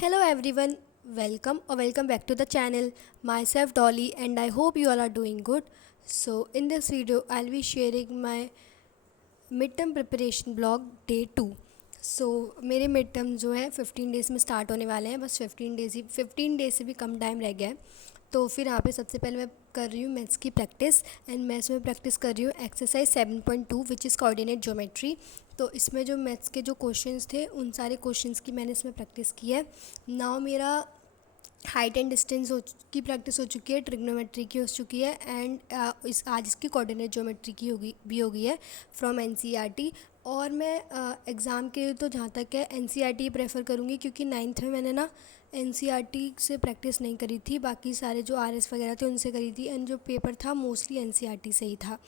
Hello everyone, welcome back to the channel. Myself Dolly and I hope you all are doing good. So in this video I'll be sharing my midterm preparation blog day 2. सो मेरे mid term जो है 15 days में start होने वाले हैं. बस 15 days से भी कम टाइम रह गया है. तो फिर यहाँ पे सबसे पहले मैं कर रही हूँ मैथ्स की प्रैक्टिस. एंड मैथ्स में प्रैक्टिस कर रही हूँ exercise 7.2 which is coordinate geometry. तो इसमें जो मैथ्स के जो क्वेश्चंस थे उन सारे क्वेश्चंस की मैंने इसमें प्रैक्टिस की है. नाउ मेरा हाइट एंड डिस्टेंस की प्रैक्टिस हो चुकी है, ट्रिग्नोमेट्री की हो चुकी है एंड आज इसकी कोऑर्डिनेट ज्योमेट्री की हो गई है फ्रॉम एनसीईआरटी. और मैं एग्ज़ाम के लिए तो जहाँ तक है एनसीईआरटी प्रेफर करूँगी, क्योंकि 9th में मैंने ना एनसीईआरटी से प्रैक्टिस नहीं करी थी. बाकी सारे जो आरएस वगैरह थे उनसे करी थी एंड जो पेपर था मोस्टली एनसीईआरटी से ही था.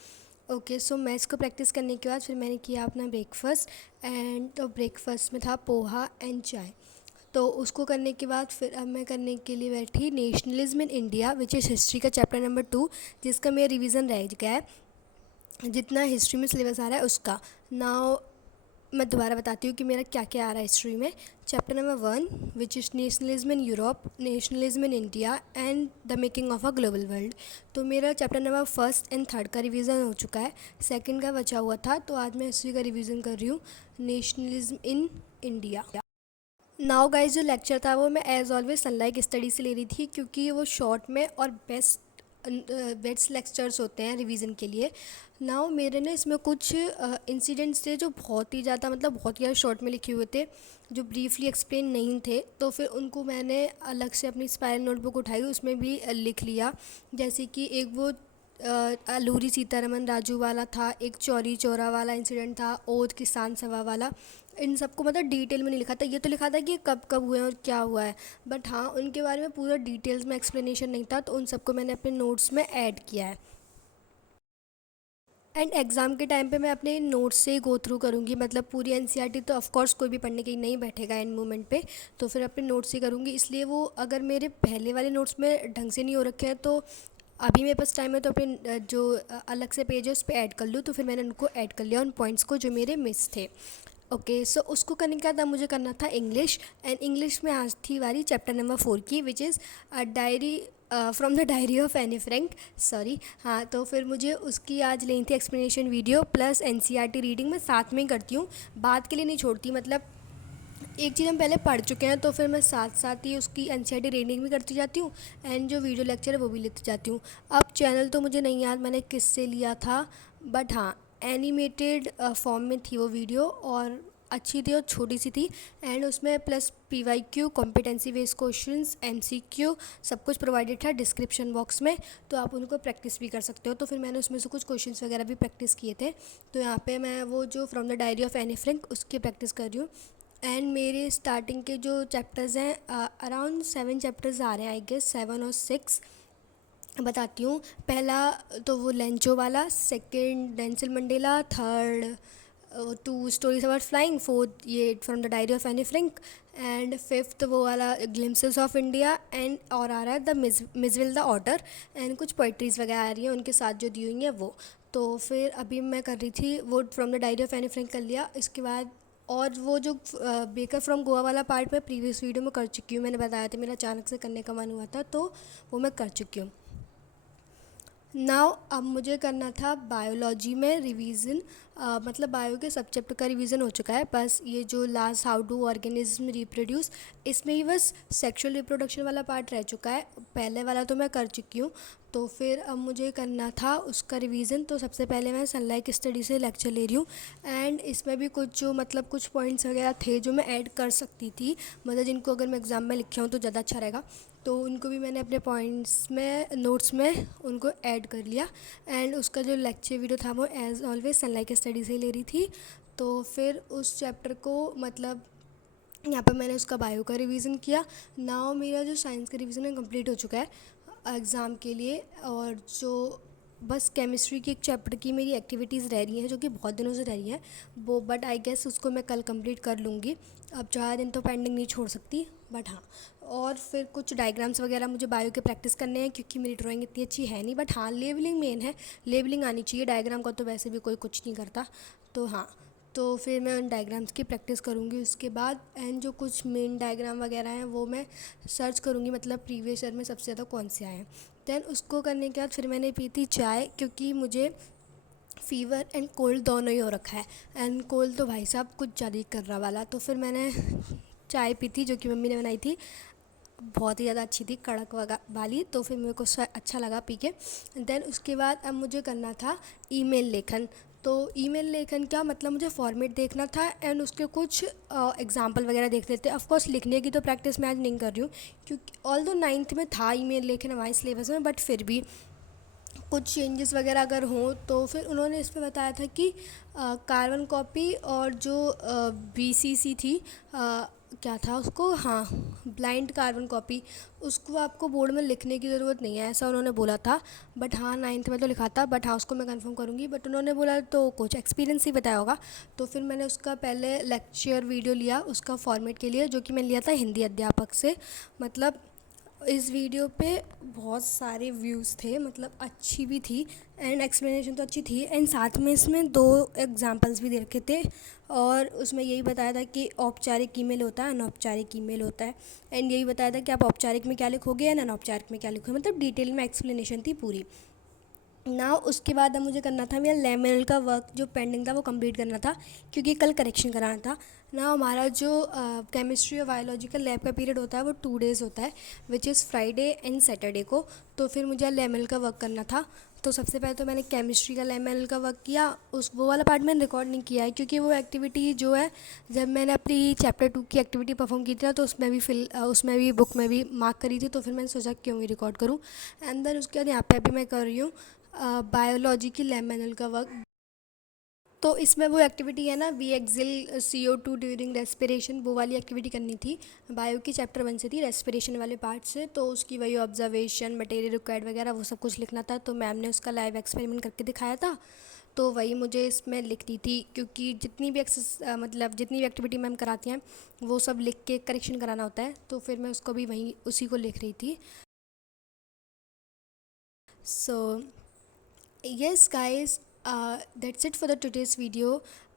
ओके, सो मैथ्स को प्रैक्टिस करने के बाद फिर मैंने किया अपना ब्रेकफास्ट. एंड तो ब्रेकफास्ट में था पोहा एंड चाय. तो उसको करने के बाद फिर अब मैं करने के लिए बैठी nationalism in India which is history का चैप्टर नंबर 2, जिसका मेरा रिवीजन रह गया है. जितना हिस्ट्री में सिलेबस आ रहा है उसका. नाउ मैं दोबारा बताती हूँ कि मेरा क्या क्या आ रहा है हिस्ट्री में. Chapter number 1 which is nationalism in Europe, nationalism in India and the making of a global world. तो मेरा chapter number 1st and 3rd का रिवीजन हो चुका है. 2nd का बचा हुआ था, तो आज मैं हिस्ट्री का रिवीजन कर रही हूँ, nationalism in India. Now guys जो लेक्चर था वो मैं एज़ ऑलवेज सनलाइक स्टडी से ले रही थी, क्योंकि वो शॉर्ट में और बेस्ट लेक्चर्स होते हैं रिवीजन के लिए. नाउ मेरे ना इसमें कुछ इंसिडेंट्स थे जो बहुत ही ज़्यादा शॉर्ट में लिखे हुए थे, जो ब्रीफली एक्सप्लेन नहीं थे. तो फिर उनको मैंने अलग से अपनी स्पाइरल नोटबुक उठाई, उसमें भी लिख लिया. जैसे कि एक वो अलूरी सीतारमन राजू वाला था, एक चौरी चौरा वाला इंसिडेंट था, ओध किसान सभा वाला. इन सबको डिटेल में नहीं लिखा था. ये तो लिखा था कि कब कब हुए और क्या हुआ है, बट हाँ उनके बारे में पूरा डिटेल्स में एक्सप्लेनेशन नहीं था. तो उन सबको मैंने अपने नोट्स में ऐड किया है. एंड एग्ज़ाम के टाइम पे मैं अपने नोट्स से ही गो थ्रू करूँगी. मतलब पूरी एनसीईआरटी तो ऑफकोर्स कोई भी पढ़ने के लिए नहीं बैठेगा एंड मोमेंट पे. तो फिर अपने नोट्स से करूँगी. इसलिए वो अगर मेरे पहले वाले नोट्स में ढंग से नहीं हो रखे हैं तो अभी मेरे पास टाइम है तो अपने जो अलग से पेज है उस पर ऐड कर लूँ. तो फिर मैंने उनको ऐड कर लिया उन पॉइंट्स को जो मेरे मिस थे. ओके, सो उसको करने के बाद अब मुझे करना था इंग्लिश. एंड इंग्लिश में आज थी वारी चैप्टर नंबर 4 की which is diary from the diary of Anne Frank. Sorry, हाँ. तो फिर मुझे उसकी आज लेनी थी explanation video plus NCERT reading. मैं साथ में ही करती हूँ, बात के लिए नहीं छोड़ती. मतलब एक चीज़ हम पहले पढ़ चुके हैं तो फिर मैं साथ साथ ही उसकी एनसीईआरटी रीडिंग भी करती जाती हूँ एंड जो वीडियो लेक्चर है वो भी लेती जाती हूँ. अब चैनल तो मुझे नहीं याद मैंने किससे लिया था, बट हाँ एनिमेटेड फॉर्म में थी वो वीडियो और अच्छी थी और छोटी सी थी. एंड उसमें plus PYQ, competency based questions, MCQ सब कुछ प्रोवाइडेड था डिस्क्रिप्शन बॉक्स में. तो आप उनको प्रैक्टिस भी कर सकते हो. तो फिर मैंने उसमें से कुछ क्वेश्चंस वगैरह भी प्रैक्टिस किए थे. तो यहाँ पे मैं वो जो from the diary of Anne Frank उसकी प्रैक्टिस कर रही हूँ. एंड मेरे स्टार्टिंग के जो चैप्टर्स हैं अराउंड 7 चैप्टर्स आ रहे हैं, आई गेस 7 और 6 बताती हूँ. पहला तो वो लेंचो वाला, सेकंड डेंसिल Mandela, third 2 stories about flying, fourth ये from the diary of Anne Frank and fifth वो वाला ग्लिम्सेस ऑफ इंडिया. एंड और आ रहा है द मिजविल द ऑटर. एंड कुछ पोइट्रीज़ वगैरह आ रही हैं उनके साथ जो दी हुई हैं वो. तो फिर अभी मैं कर रही थी वो from the diary of Anne Frank कर लिया. इसके बाद और वो जो बेकर फ्रॉम गोवा वाला पार्ट मैं प्रीवियस वीडियो में कर चुकी हूँ. मैंने बताया था मेरा अचानक से करने का मन हुआ था तो वो मैं कर चुकी हूँ. नाउ अब मुझे करना था बायोलॉजी में रिवीजन. मतलब बायो के सब चैप्टर का रिवीजन हो चुका है. बस ये जो last how do organism reproduce, इसमें ही बस सेक्सुअल रिप्रोडक्शन वाला पार्ट रह चुका है. पहले वाला तो मैं कर चुकी हूँ. तो फिर अब मुझे करना था उसका रिवीजन. तो सबसे पहले मैं सनलाइक स्टडी से लेक्चर ले रही हूँ. एंड इसमें भी कुछ जो कुछ पॉइंट्स वगैरह थे जो मैं ऐड कर सकती थी, मतलब जिनको अगर मैं एग्ज़ाम में लिखी हूँ तो ज़्यादा अच्छा रहेगा. तो उनको भी मैंने अपने पॉइंट्स में नोट्स में उनको ऐड कर लिया. एंड उसका जो लेक्चर वीडियो था वो एज़ ऑलवेज सनलाइक स्टडी से ही ले रही थी. तो फिर उस चैप्टर को यहाँ पर मैंने उसका बायो का रिवीजन किया. नाउ मेरा जो साइंस का रिवीजन है कंप्लीट हो चुका है एग्ज़ाम के लिए. और जो बस केमिस्ट्री की एक चैप्टर की मेरी एक्टिविटीज़ रह रही हैं जो कि बहुत दिनों से रह रही हैं वो, बट आई गेस उसको मैं कल कंप्लीट कर लूँगी. अब ज़्यादा दिन तो पेंडिंग नहीं छोड़ सकती, बट हाँ. और फिर कुछ डायग्राम्स वगैरह मुझे बायो के प्रैक्टिस करने हैं क्योंकि मेरी ड्राइंग इतनी अच्छी है नहीं, बट हाँ लेबलिंग मेन है, लेबलिंग आनी चाहिए. डायग्राम का तो वैसे भी कोई कुछ नहीं करता. तो हाँ, तो फिर मैं उन डायग्राम्स की प्रैक्टिस करूँगी उसके बाद। एंड जो कुछ मेन डायग्राम वगैरह हैं वो मैं सर्च करूँगी, मतलब प्रीवियस ईयर में सबसे ज़्यादा कौन से आए हैं। देन उसको करने के बाद फिर मैंने पी थी चाय, क्योंकि मुझे फ़ीवर एंड कोल्ड दोनों ही हो रखा है। एंड कोल्ड तो भाई साहब कुछ ज़्यादा ही कर रहा वाला। तो फिर मैंने चाय पी थी जो कि मम्मी ने बनाई थी, बहुत ही ज़्यादा अच्छी थी, कड़क वाली। तो फिर मेरे को अच्छा लगा पी के। देन उसके बाद अब मुझे करना था ईमेल लेखन। तो ईमेल लेखन क्या मतलब, मुझे फॉर्मेट देखना था एंड उसके कुछ एग्जांपल वगैरह देख लेते। ऑफ कोर्स लिखने की तो प्रैक्टिस मैं आज नहीं कर रही हूँ, क्योंकि ऑल दो 9th में था ईमेल लेखन हमारे सिलेबस में, बट फिर भी कुछ चेंजेस वगैरह अगर हों तो फिर उन्होंने इसमें बताया था कि कार्बन कॉपी और जो बीसीसी थी, क्या था उसको, हाँ, ब्लाइंड कार्बन कॉपी, उसको आपको बोर्ड में लिखने की ज़रूरत नहीं है, ऐसा उन्होंने बोला था। बट हाँ 9th में तो लिखा था, बट हाँ उसको मैं कंफर्म करूँगी। बट उन्होंने बोला तो कुछ एक्सपीरियंस ही बताया होगा। तो फिर मैंने उसका पहले लेक्चर वीडियो लिया उसका फॉर्मेट के लिए, जो कि मैं लिया था हिंदी अध्यापक से। मतलब इस वीडियो पे बहुत सारे व्यूज़ थे, मतलब अच्छी भी थी एंड एक्सप्लेनेशन तो अच्छी थी। एंड साथ में इसमें 2 एग्जांपल्स भी दे रखे थे, और उसमें यही बताया था कि औपचारिक ईमेल होता है, अनौपचारिक ईमेल होता है। एंड यही बताया था कि आप औपचारिक में क्या लिखोगे एंड अनौपचारिक में क्या लिखोगे, मतलब डिटेल में एक्सप्लेनेशन थी पूरी ना। उसके बाद अब मुझे करना था मेरा लेमिनल का वर्क जो पेंडिंग था वो कंप्लीट करना था, क्योंकि कल करेक्शन कराना था ना। हमारा जो केमिस्ट्री और बायोलॉजिकल लैब का पीरियड होता है वो 2 डेज़ होता है, which is Friday and Saturday को। तो फिर मुझे लेमिनल का वर्क करना था। तो सबसे पहले तो मैंने केमिस्ट्री का लेमिनल का वर्क किया। वो वाला पार्ट मैंने रिकॉर्ड नहीं किया है, क्योंकि वो एक्टिविटी जो है, जब मैंने अपनी चैप्टर 2 की एक्टिविटी परफॉर्म की थी ना, तो उसमें भी बुक में भी मार्क करी थी। तो फिर मैंने सोचा क्यों ही रिकॉर्ड करूँ। एंड देन उसके बाद यहाँ पे अभी मैं कर रही हूँ बायोलॉजी की लैमिनल का वर्क। तो इसमें वो एक्टिविटी है ना, we axle CO2 during respiration, वो वाली एक्टिविटी करनी थी। बायो की चैप्टर 1 से थी, रेस्पिरेशन वाले पार्ट से। तो उसकी वही ऑब्जर्वेशन, मटेरियल रिक्वायर्ड वगैरह वो सब कुछ लिखना था। तो मैम ने उसका लाइव एक्सपेरिमेंट करके दिखाया था, तो वही मुझे इसमें लिखनी थी। क्योंकि जितनी भी मतलब जितनी भी एक्टिविटी मैम कराती हैं वो सब लिख के करेक्शन कराना होता है। तो फिर मैं उसको भी वहीं उसी को लिख रही थी। सो yes guys, that's it for the today's video.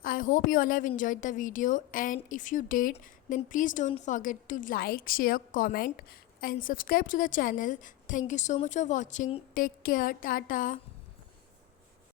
I hope you all have enjoyed the video, and if you did, then please don't forget to like, share, comment and subscribe to the channel. Thank you so much for watching. Take care. Tata.